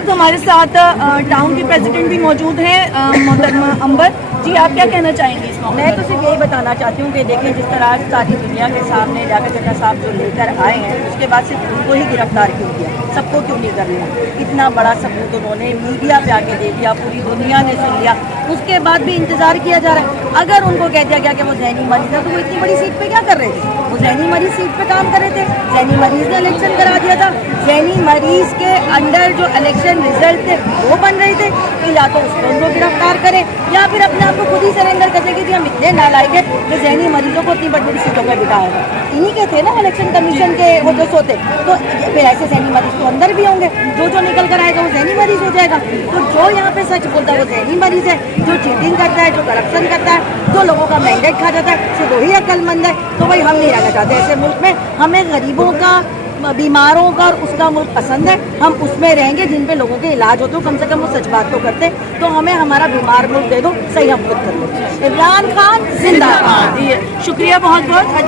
وقت ہمارے ساتھ ٹاؤن کی پریزیڈنٹ بھی موجود ہیں محترمہ امبر جی، آپ کیا کہنا چاہیں گے اس موقع؟ میں تو صرف یہی بتانا چاہتی ہوں کہ دیکھیں جس طرح ساری دنیا کے سامنے لیاقت زٹا صاحب جو لے کر آئے ہیں، اس کے بعد صرف ان کو ہی گرفتار کیوں کیا، سب کو کیوں نہیں کر لیا؟ اتنا بڑا ثبوت انہوں نے میڈیا پہ آ کے دے دیا، پوری دنیا نے سن لیا، اس کے بعد بھی انتظار کیا جا رہا ہے۔ اگر ان کو کہہ دیا گیا کہ وہ ذہنی مریض ہے تو وہ اتنی بڑی سیٹ پہ کیا کر رہے تھے؟ وہ ذہنی مریض سیٹ پہ کام کر رہے تھے، ذہنی مریض نے الیکشن کرا دیا تھا، ذہنی مریض کے انڈر جو الیکشن رزلٹ تھے وہ بن رہے تھے کہ یا تو اس کو ان کو گرفتار کرے یا پھر اپنے آپ کو خود ہی سرنڈر کر دے کہ ہم اتنے نالائق ہیں کہ ذہنی مریضوں کو اتنی بڑی بڑی سیٹوں پہ بٹھایا گا۔ انہی کے تھے نا الیکشن کمیشن کے وہ جو سوتے، تو پھر ایسے ذہنی مریض تو اندر بھی ہوں گے، جو نکل کر آئے گا وہ ذہنی مریض ہو جائے گا۔ تو جو یہاں پہ سچ بولتا ہے وہ ذہنی مریض ہے، جو چیٹنگ کرتا ہے، جو کرپشن کرتا ہے، جو لوگوں کا مینڈیٹ کھا جاتا ہے، صرف وہی عقل مند ہے۔ تو بھائی ہم نہیں رہنا چاہتے ایسے ملک میں، ہمیں غریبوں کا، بیماروں کا اور اس کا ملک پسند ہے، ہم اس میں رہیں گے جن پہ لوگوں کے علاج ہوتے ہو، کم سے کم وہ سچ بات تو کرتے، تو ہمیں ہمارا بیمار ملک دے دو، صحیح ہم خود کر لیں۔ عمران خان زندہ باد۔ شکریہ بہت بہت۔